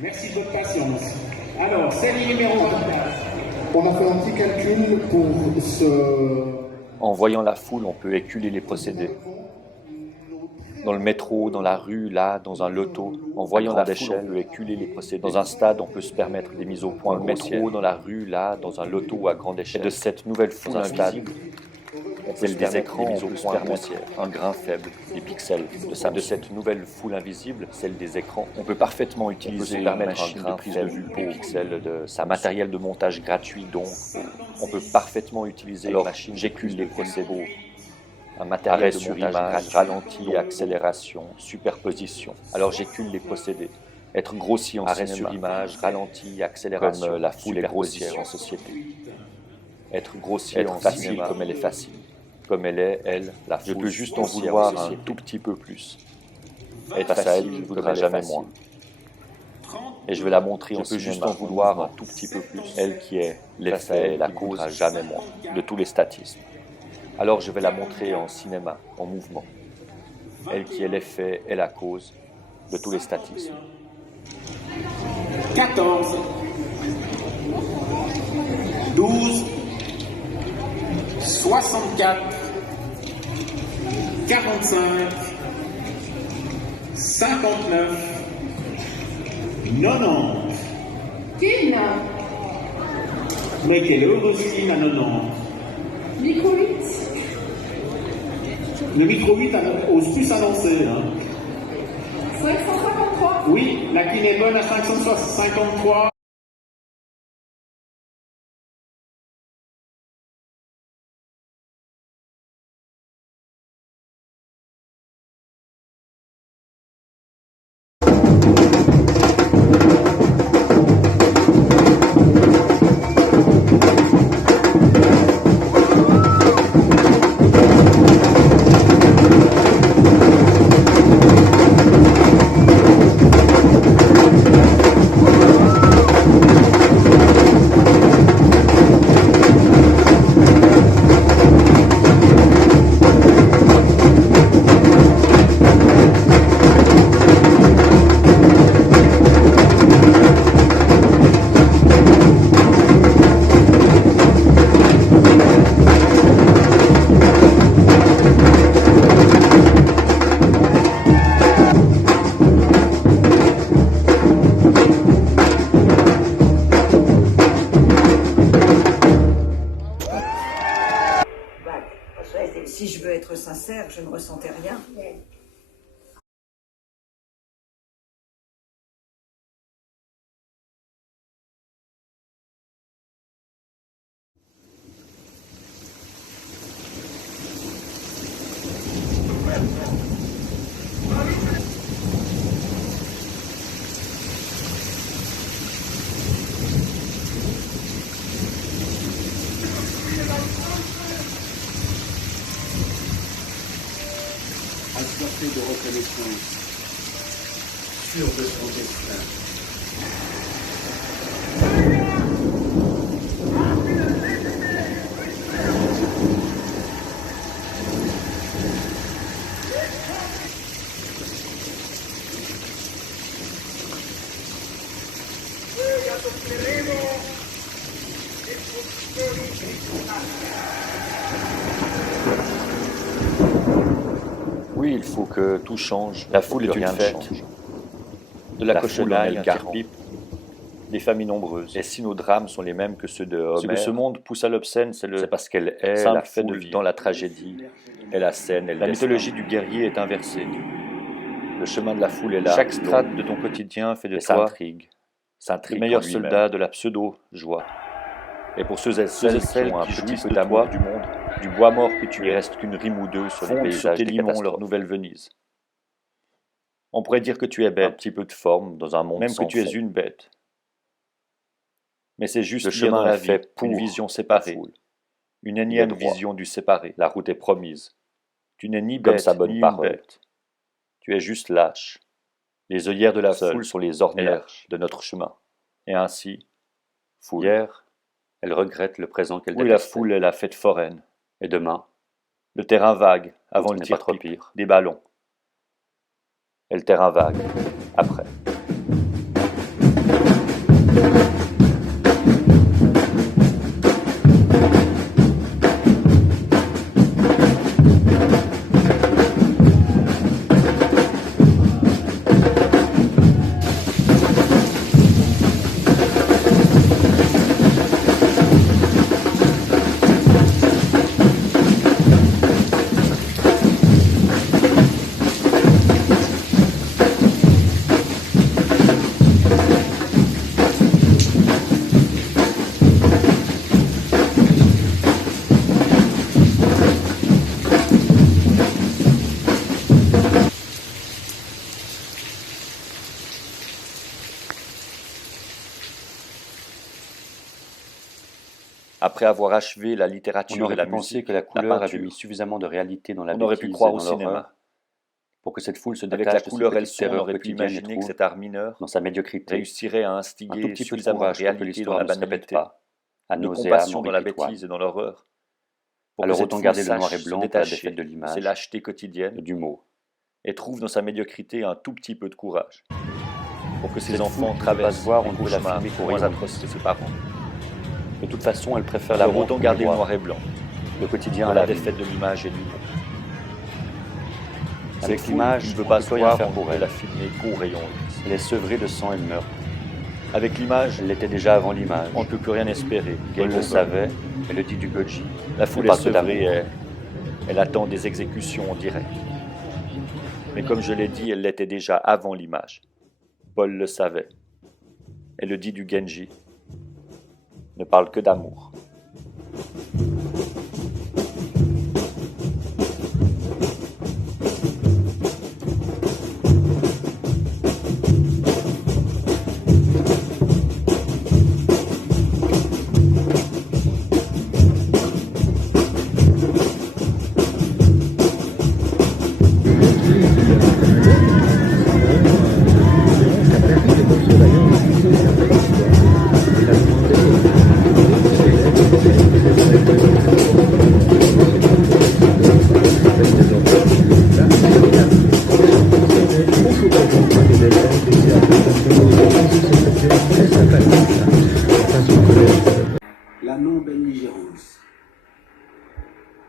Merci de votre patience. Alors, série numéro 24. On a fait un petit calcul pour En voyant la foule, on peut éculer les possédés. Dans le métro, dans la rue, là, dans un loto, en voyant la foule, on peut éculer les possédés. Dans un stade, on peut se permettre des mises au point. Dans le métro, dans la rue, là, dans un loto ou à grande échelle. Et de cette nouvelle foule invisible, celle des écrans, on peut se permettre un grain faible, des pixels. De cette nouvelle foule invisible, celle des écrans, on peut parfaitement utiliser une machine de prise de vue pauvre, des pixels, de sa matériel de montage gratuit, donc on peut parfaitement utiliser une machine. J'écule les procédés. Un matériel de montage ralenti, accélération, superposition. Alors j'écule les procédés. Être grossi en arrêt sur image, ralenti, accélération, comme la foule est grossière en société. Être grossier en facile cinéma, comme elle est facile. Comme elle est, elle, la foule. Je peux juste en vouloir un tout petit peu plus. Être face à elle, je ne voudrais jamais moins. Et je vais la montrer en cinéma. Je peux juste en vouloir un tout petit peu plus. Elle qui est l'effet, la cause, jamais moins, de tous les statismes. Alors je vais la montrer en cinéma, en mouvement. Elle qui est l'effet et la cause de tous les statismes. 14. 12. 64. 45. 59. 90. Kin, Mais quelle heureuse Kin à 90. micro 8, Le micro 8 ose plus s'annoncer. Hein. 553, Oui, la Kin est bonne à 553. Si je veux être sincère, je ne ressentais rien. Assoiffé de reconnaissance, sûr de son destin. Oui, il faut que tout change. La foule est une fête. De la cochonaille, un tire-pipe, des familles nombreuses. Et si nos drames sont les mêmes que ceux de Homère, ce que ce monde pousse à l'obscène, c'est parce qu'elle est la fait de vivre dans la tragédie et la scène. La mythologie du guerrier est inversée. Le chemin de la foule est là. Chaque strate de ton quotidien fait de toi le meilleur soldat de la pseudo-joie. Et pour ceux et celles qui ont un petit peu d'amour du monde, du bois mort que tu es, il reste qu'une rime ou deux sur les paysages des limons, leur nouvelle Venise. On pourrait dire que tu es bête, un petit peu de forme dans un monde même sans que tu es une bête. Mais c'est juste le chemin est fait pour une vision séparée, une énième vision du séparé. La route est promise. Tu n'es ni bête ni une bête. Tu es juste lâche. Les œillères de la foule sont les ornières de notre chemin. Et ainsi, hier, elle regrette le présent qu'elle détestait. Oui, la foule est la fête foraine. Et demain, le terrain vague, avant le tir pire, des ballons. Et le terrain vague, après. Après avoir achevé la On littérature et aurait la pu penser musique, que la couleur avait peinture, mis suffisamment de réalité dans la on aurait pu bêtise croire et au dans l'horreur cinéma. pour que cette foule se Avec la détache de couleur et ces le petites son, on terreurs aurait pu quotidiennes et imaginer que trouve, cet art mineur dans sa médiocrité, réussirait à un tout instiguer petit peu de suffisamment de courage pour que réalité dans l'histoire la ne se répète banalité, pas, à de nauséabond compassion dans la répétoire. bêtise et dans l'horreur, pour que Alors cette autant foule garder le noir et sache se blanc pour la détacher défaite de de ces l'image lâchetés et quotidiennes du mot. et trouve dans sa médiocrité un tout petit peu de courage, pour que ses Cette enfants foule qui ne peut pas traversent se voir, les on ne peut la cauchemars filmer qu'au moins rayon atroces que ses parents. De toute façon, elle préfère Alors l'amour autant au garder le miroir, noir et blanc, le quotidien pour à la la vie. défaite de l'image et du mot. Avec Cette foule l'image, qui ne veut on pas ne se peut rien voir, faire on pour peut elle. la filmer qu'au rayon X. Elle est sevrée de sang et de meurtre. Avec l'image, Elle l'était déjà avant l'image. on ne peut plus rien espérer. Elle Game le over. savait, elle le dit du Goji. La foule Elle est parle que sevrée, d'amour. elle attend des exécutions en direct. Mais comme je l'ai dit, elle l'était déjà avant l'image. Paul le savait. Elle le dit du Genji. Ne parle que d'amour. La non-belligérance.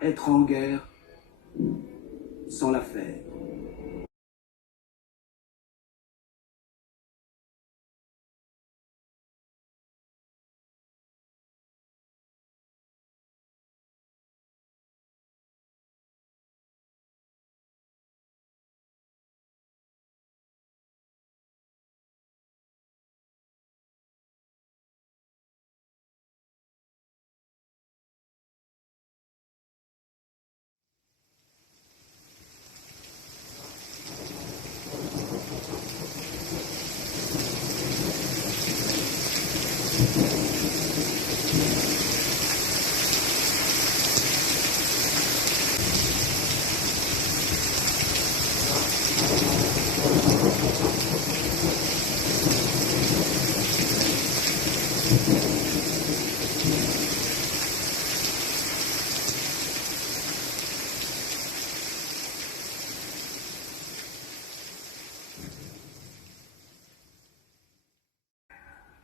Être en guerre sans la faire.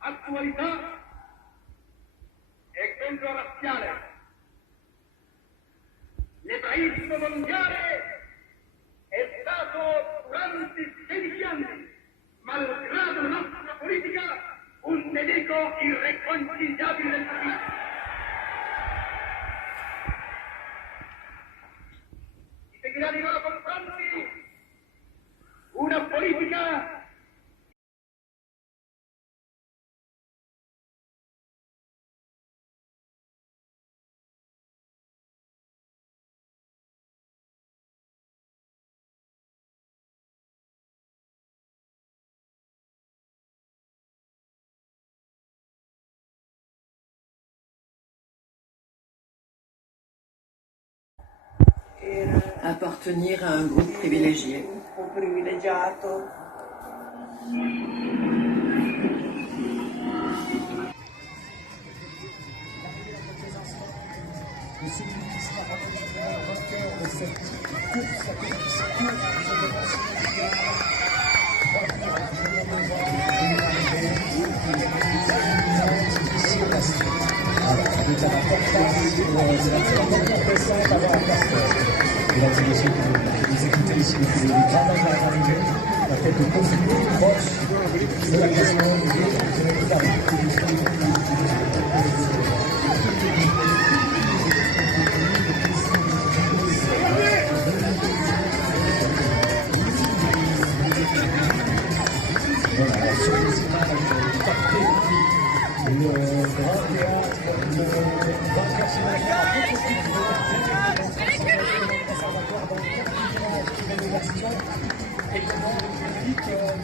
Attualità e quello razziale. L'ebraismo mondiale è stato durante 16 anni, malgrado la nostra politica, un nemico irreconciliabile del paese. Si seguirà di loro confronti una politica Appartenir à un groupe privilégié.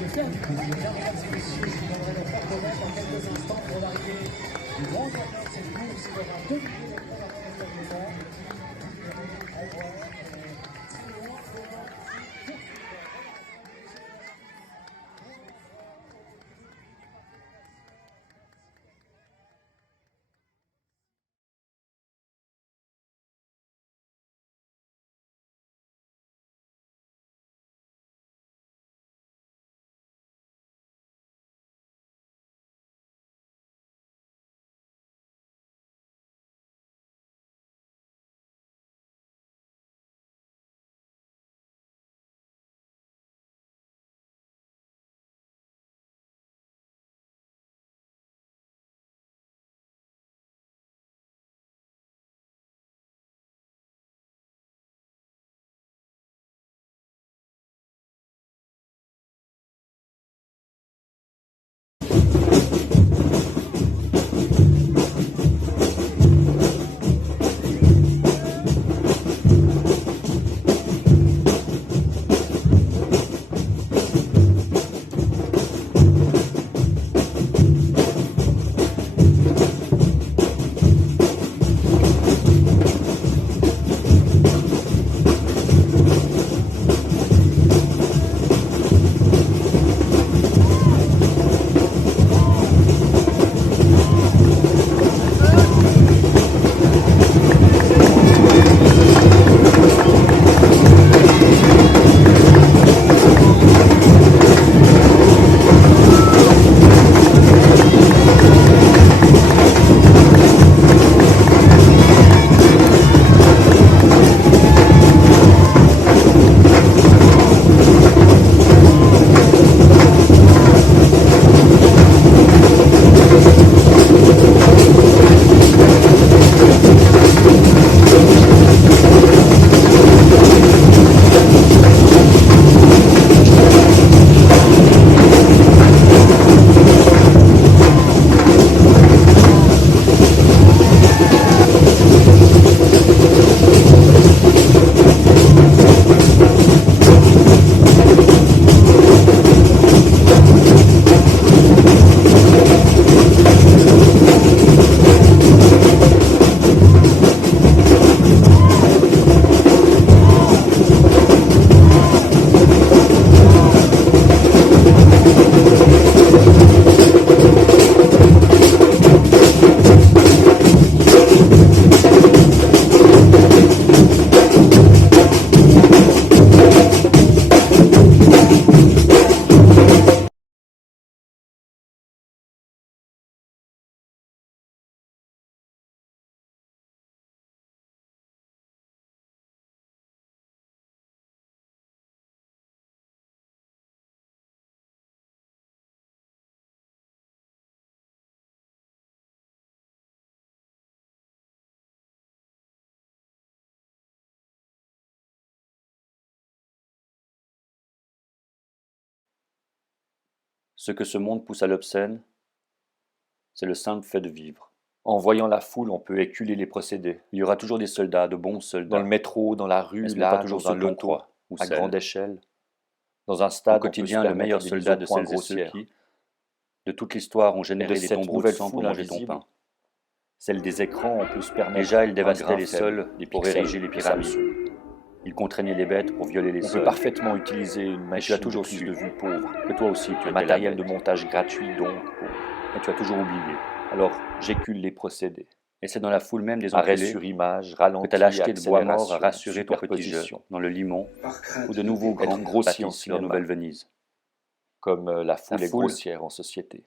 de faire du coup. Mesdames et messieurs, je vous donnerai donc pas de dans quelques instants pour l'arrivée Ce que ce monde pousse à l'obscène, c'est le simple fait de vivre. En voyant la foule, on peut éculer les procédés. Il y aura toujours des soldats, de bons soldats. Dans le métro, dans la rue, Mais ce n'est là, pas toujours dans un ceux qu'on loto, croit, ou à celles. grande échelle. Dans un stade, Au quotidien, on peut se le meilleur permettre des soldat de mises au point celles et ceux grossières. qui, de toute l'histoire, ont Et généré de des cette tombereaux de nouvelle sang pour foule manger ton invisible, pain. celle des écrans, on peut se permettre Déjà, ils un dévastaient grain les faible, sols des pour pixels, ériger les des pyramides. Samsung. Ils contraignaient les bêtes pour violer les On sols. peut parfaitement utiliser une Mais tu machine as toujours de prise su de vue pauvre, que toi aussi, tu un étais matériel la de bête. montage gratuit donc pauvre. Mais tu as toujours oublié. Alors, j'écule les procédés. Et c'est dans la foule même des Arrêt enculés sur image, que ralenti, tu as lâcheté de bois mort à accélération, rassurer ton petit jeu superposition, dans le limon Par crainte où de nouveaux dégoût. grands Être grossi en bâtissent leur cinéma. nouvelle Venise. comme la foule est foule, grossière en société.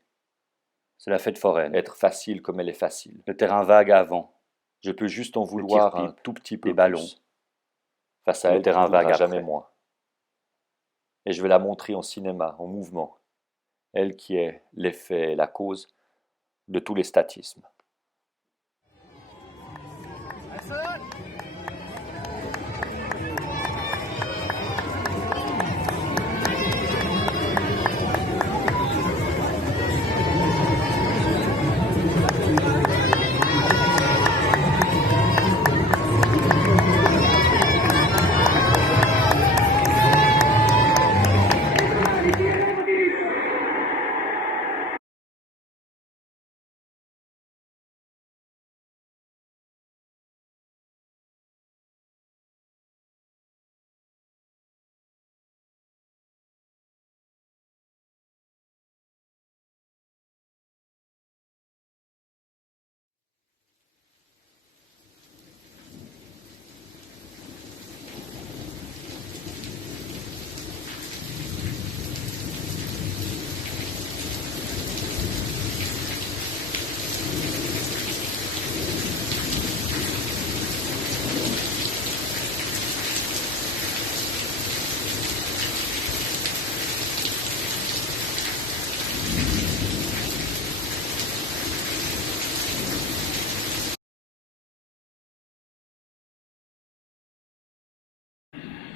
C'est la fête foraine. Être facile comme elle est facile. Le terrain vague à avant. Je peux juste en vouloir un tire-pipe, tout petit peu les ballons. plus. Face à Le elle, terrain qui voudra vague jamais après. moins. Et je vais la montrer en cinéma, en mouvement. Elle qui est l'effet et la cause de tous les statismes.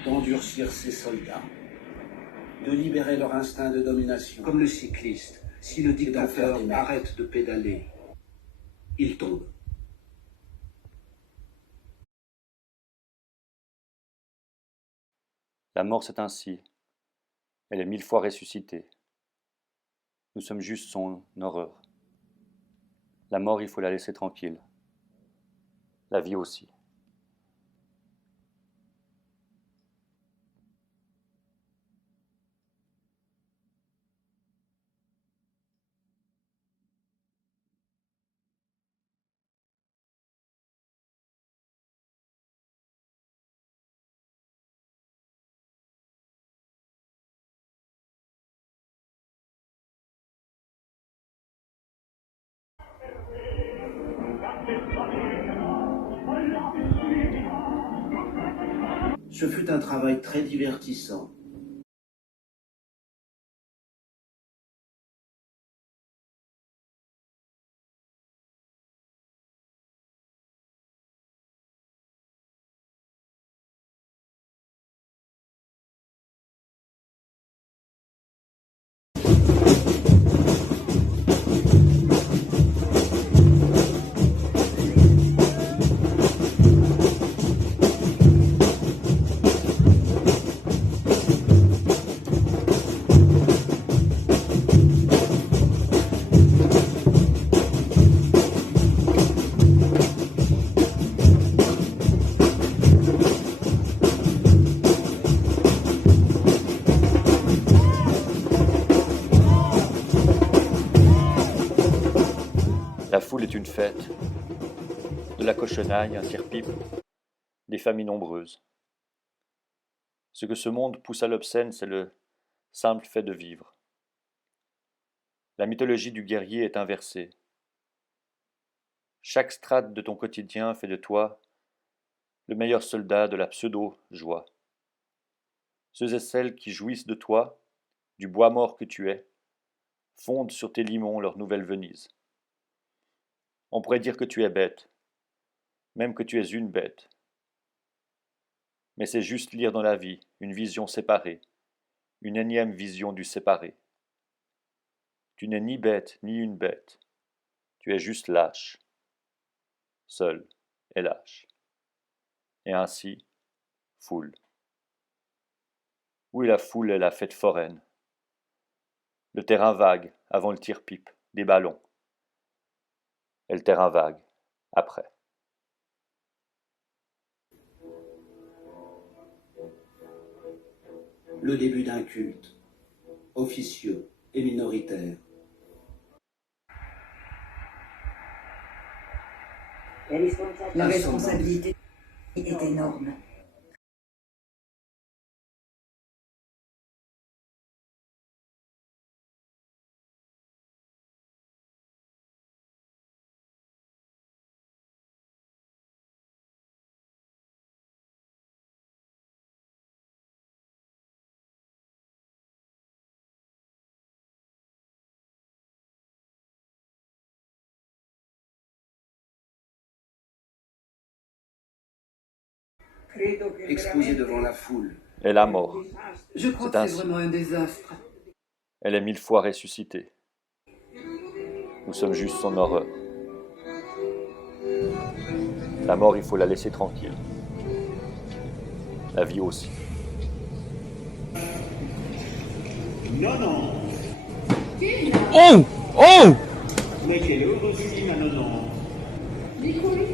d'endurcir ses soldats, de libérer leur instinct de domination. Comme le cycliste, si le dictateur arrête de pédaler, il tombe. La mort, c'est ainsi. Elle est 1000 fois ressuscitée. Nous sommes juste son horreur. La mort, il faut la laisser tranquille. La vie aussi. Ce fut un travail très divertissant. La foule est une fête, de la cochonaille, un tire-pipe, des familles nombreuses. Ce que ce monde pousse à l'obscène, c'est le simple fait de vivre. La mythologie du guerrier est inversée. Chaque strate de ton quotidien fait de toi le meilleur soldat de la pseudo-joie. Ceux et celles qui jouissent de toi, du bois mort que tu es, fondent sur tes limons leur nouvelle Venise. On pourrait dire que tu es bête, même que tu es une bête. Mais c'est juste lire dans la vie une vision séparée, une énième vision du séparé. Tu n'es ni bête ni une bête, tu es juste lâche, seul et lâche. Et ainsi, foule. Où est la foule et la fête foraine? Le terrain vague avant le tir-pipe, des ballons. Et le terrain vague après. Le début d'un culte, officieux et minoritaire. La responsabilité est énorme. Exposé devant la foule. Et la mort, Je crois C'est que ainsi. c'est vraiment un désastre. elle est 1000 fois ressuscitée. Nous sommes juste son horreur. La mort, il faut la laisser tranquille. La vie aussi. Non. Kenya. Mais quelle heureuse film à 90. Micro-8.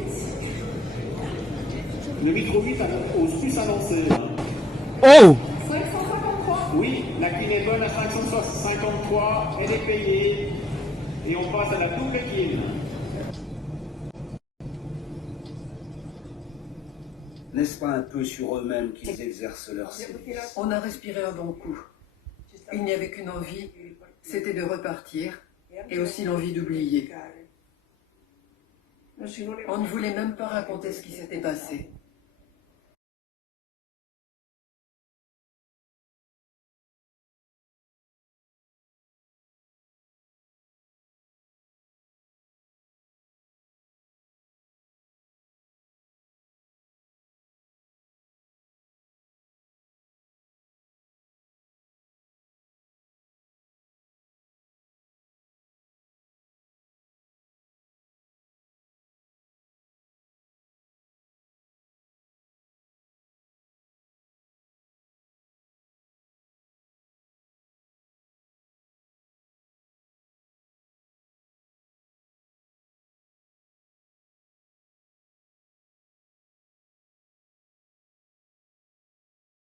Le micro 8 ose plus s'annoncer. 553. Oui, la quine est bonne à 553, elle est payée. Et on passe à la double quine. N'est-ce pas un peu sur eux-mêmes qu'ils exercent leur service? On a respiré un bon coup. Il n'y avait qu'une envie, c'était de repartir, et aussi l'envie d'oublier. On ne voulait même pas raconter ce qui s'était passé.